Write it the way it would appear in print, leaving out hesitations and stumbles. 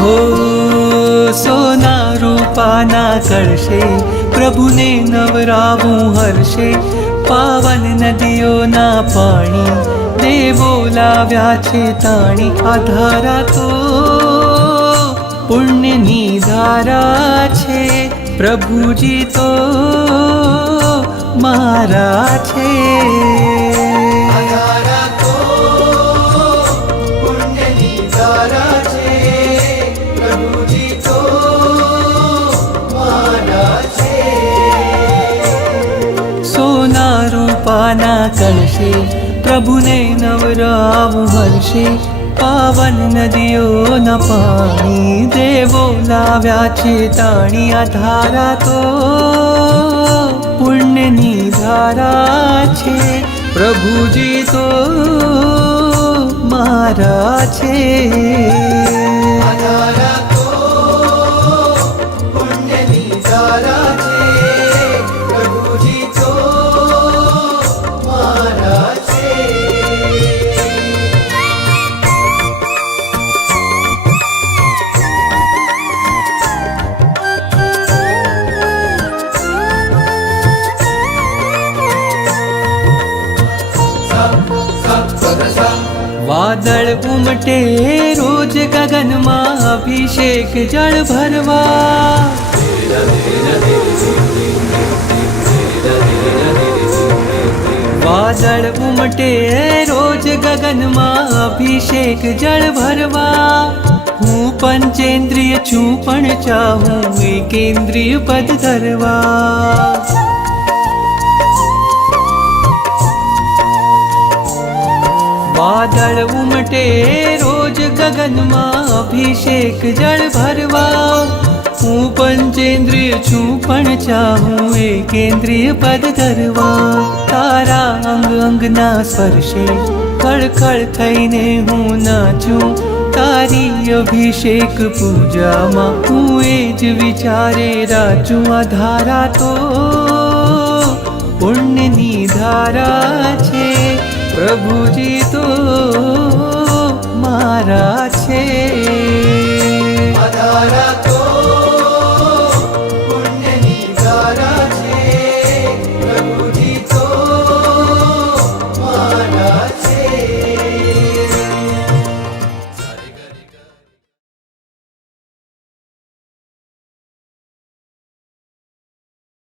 हो सोना रूपाना कळशे प्रभुने नवरावूं हर्षे पावन नदीओना पाणी देवो लाव्या छे ताणी आधारा तो पुण्यनी धारा छे प्रभुजी तो मारा छे आधारा तो पुण्यनी धारा छे प्रभुजी तो मारा छे सोना रूपाना कळशे प्रभुने नवरावूं हर्षे पावन नदीओना पाणी देवो लाव्या छे ताणी आधारा तो पुण्यनी धारा छे प्रभुजी तो मारा छे आधारा तो पुण्यनी धारा छे प्रभुजी तो मारा छे वादळ उमटे रोज गगनमा अभिषेक जल भरवा वादळ उमटे रोज गगनमा अभिषेक जल भरवा हूँ पंचेन्द्रिय छू पण चाहूँ एकेन्द्रिय पद धरवा वादळ उमटे रोज गगनमा अभिषेक जल भरवा हूँ पंचेन्द्रिय छू पण चाहूँ एकेन्द्रिय पद धरवा तारा अंग अंगना स्पर्शे खळखळ थईने हूँ नाचूं तारी अभिषेक पूजा मां हूँ एज विचारे राचूं आधारा तो पुण्यनी धारा छे प्रभुजी तो मारा